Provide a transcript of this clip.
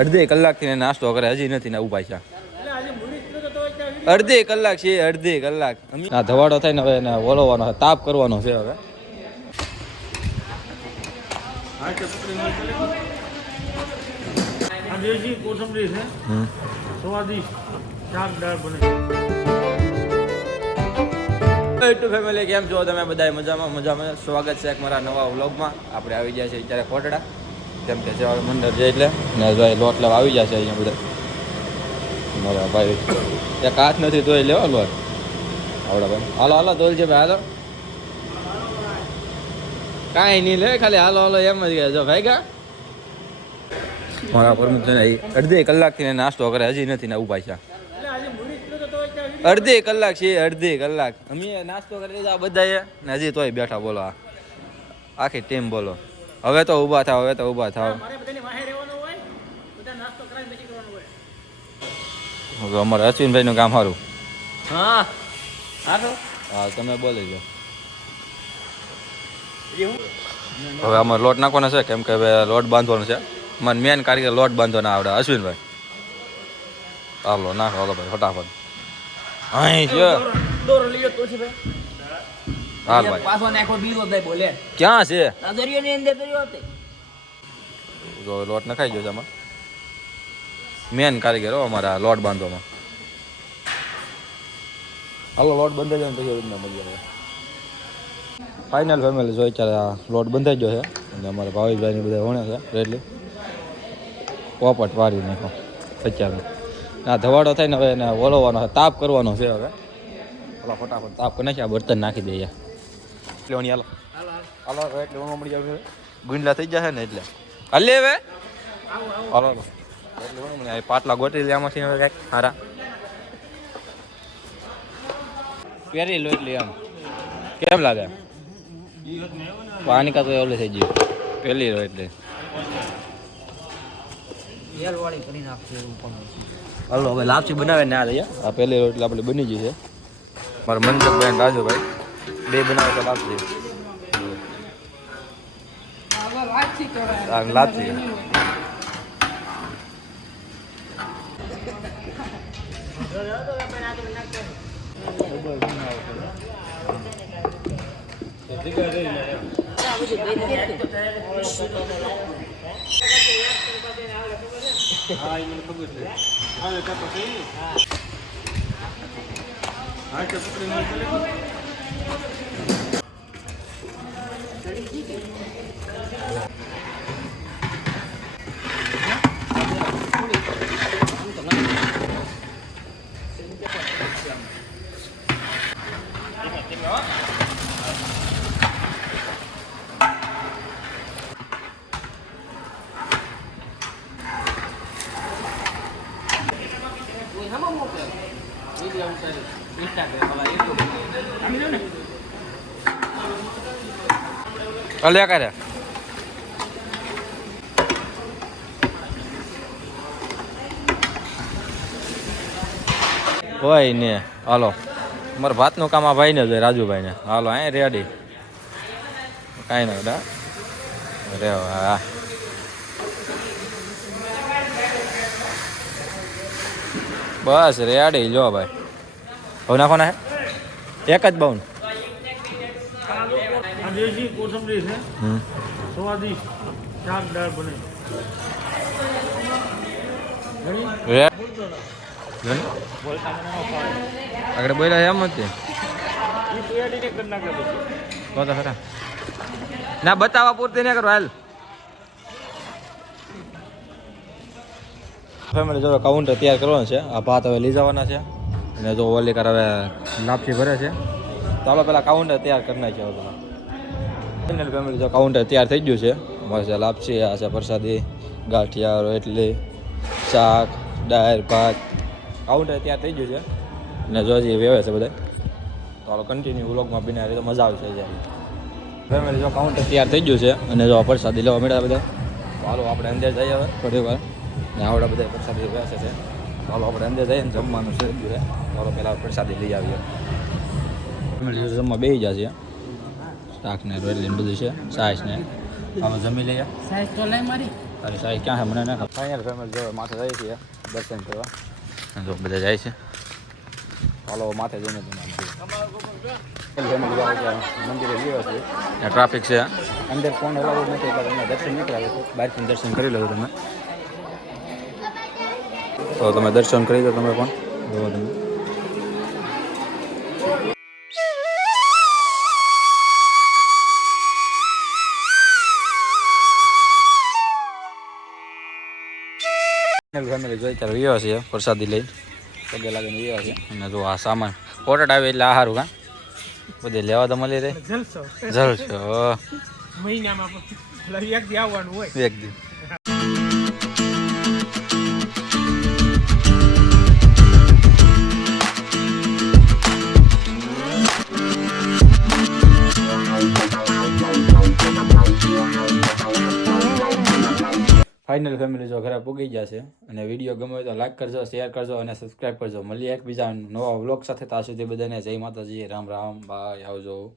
અડધી કલાકથી નાસ્તો કરે હજી નથી ને ઊભા છે. અડધે કલાક છે અડધે કલાક. આ ધવાડો થાય ને હવે એને વળવાનો તાપ કરવાનો છે હવે. કોથમરી છે. સ્વાદિષ્ટ શાક દાળ બને. યુટ્યુબ ફેમિલી કેમ છો? તમે બધા મજામાં? મજામાં? સ્વાગત છે એક મારા નવા વ્લોગમાં. આપણે આવી ગયા છે અત્યારે કોટડા કેમ કે જવા મંડળ છે એટલે. ને ભાઈ લોટ લેવા આવી જશે અહીંયા બધા. મારા ભાઈ એક હાથ નથી તોય લેવા લોટ. આવડા ભાઈ. હાલો હાલો છે ભાઈ, હાલો. કાંઈ નહીં લે, ખાલી હાલો હાલો, એમ જ ગયા જો ભાઈ કા મારા પ્રમુખ છે અડધી કલાકથી નાસ્તો કરે, હજી નથી ને ઊભા છે. અડધી કલાક છે, અડધી કલાક. અમે નાસ્તો કરી લીધા બધાએ ને હજી તોય બેઠા બોલો આખી ટીમ બોલો. હવે તો ઊભા થાવ હવે તો ઊભા થાવ અમારે અશ્વિનભાઈ નું કામ સારું હા તમે બોલી જાઓ હવે અમારે લોટ નાખવાનો છે કેમ કે હવે લોટ બાંધવાનો છે. મને મેન કારીગર લોટ બાંધવાનો આવડે અશ્વિનભાઈ. હાલો નાખો હાલો ભાઈ ફટાફટ. અહીં છે હાલ ભાઈ. પાછો નાખો બીજો થાય બોલે. ક્યાં છે? દરિયો ની અંદર દરિયો હતો જો લોટ નખાઈ ગયો છે આમાં. મેન કારીગર હો અમારા લોટ બાંધવામાં. હાલો લોટ બંધાઈ જાય ને પછી રીતના મજા આવે. ફાઇનલ ફેમિલી જો અત્યારે આ લોટ બંધાઈ ગયો છે. અને અમારા ભાવેશભાઈની બધા વણે છે એટલે પોપટ વારી નાખો અત્યારે. આ ધવાડો થાય ને હવે એને ઓલવવાનો છે તાપ કરવાનો છે હવે. ઓલા ફટાફટ તાપ કરી નાખ્યા બર્તન નાખી દઈએ. એટલે ઓની હાલો. હાલો હવે એટલે ઓનો મળી જાવ ગુંડલા થઈ જશે ને એટલે. હાલે હવે? હાલો હાલો. એટલે ઓનો મળી પાટલા ગોટી લે આમાંથી હવે કાંઈક. હારા. પહેરી લો એટલે એમ. કેમ લાગે? પાણી કા તો ઓલે થઈ ગયું પહેલી લો એટલે. હાલો હવે લાપસી બનાવે ને આ રહ્યા. આ પહેલી રો આપણે બની ગઈ છે. મારા મનસુખભાઈ રાજુભાઈ. બે બનાવે તો લાપસી લાપસી હા એ મને ખબર છે હા એ કાપો છે ઈ? હા તે પકડી મળી અલ્યા કરે હોય ને, હાલો. મારા ભાતનું કામ આ ભાઈને છે રાજુભાઈને. હાલો અહીં રેડી કાંઈ નહીં બેટા રે હા બસ રેડી જો ભાઈ. હવે નાખો ને એક જ બાઉન આ દેશી કોથમરી છે. હમ. સ્વાદિષ્ટ શાક દાળ બને. આગળ બોલ્યા એમ જ તે. તો ખરા. ના બતાવવા પૂરતી નહીં કરો હાલ. ફેમિલી જો કાઉન્ટર તૈયાર કરવાનું છે. આ ભાત હવે લઈ જવાના છે. અને જો ઓલી કર હવે લાપસી ભરે છે. ચાલો પેલા કાઉન્ટર તૈયાર કરી નાખ્યો હતો ફાઇનલ ફેમિલી જો કાઉન્ટર તૈયાર થઈ ગયું છે. અમારે છે લાપસી આ છે પ્રસાદી ગાંઠિયા રોટલી શાક, દાળ, ભાત. કાઉન્ટર તૈયાર થઈ ગયું છે. અને જો હજી વેવે છે બધા તો આપણે કન્ટિન્યુ વ્લોગમાં બિના તો મજા આવશે જ્યારે ફેમિલી જો કાઉન્ટર તૈયાર થઈ ગયું છે અને જો પ્રસાદી લેવા મળ્યા બધા. ચાલો આપણે અંદર જઈએ હવે. થોડી વાર ને આવડા બધા પ્રસાદી બેસે છે. ચાલો આપણે અંદર જઈએ ને જમવાનું છે તો હાલો પહેલાં પ્રસાદી લઈ આવીએ. જમવા બેસી જશે શાક ને રોટલી ને બધું છે સાઈઝ ને. આમાં જમી લઈએ. સાઈઝ તો લઈ મારી. તારી સાઈ ક્યાં છે મને ના ખબર. ફાઇનલ ફેમિલી જો માથે જાય છે દર્શન કરવા. જો બધા જાય છે. હાલો માથે જઈને મંદિરે ગયો છે. ટ્રાફિક છે. અંદર ફોન અલાઉડ નથી એટલે તમને દર્શન નીકળાવે બહારથી દર્શન કરી લો તમે. તો તમે દર્શન કરી દો તમે પણ જુઓ તમે. ફેમિલી જોઈ ત્યારે વિયો છે પ્રસાદી લઈ પગે લાગીને વિયો છે. અને જો આ સામાન ઓર્ડર આવે એટલે આ સારું કાં? બધે લેવા તો મળી રહે. જલસો. જલસો. મહિનામાં એક દી આવવાનું હોય. એક દી. ફાઇનલ ફેમિલી જો ઘરે પૂગી જશે અને વીડિયો ગમે તો લાઈક કરજો શેર કરજો અને સબસ્ક્રાઈબ કરજો. મળીએ એકબીજા નવા વ્લોગ સાથે. ત્યાં સુધી બધાને જય માતાજી. રામ રામ. બાય આવજો.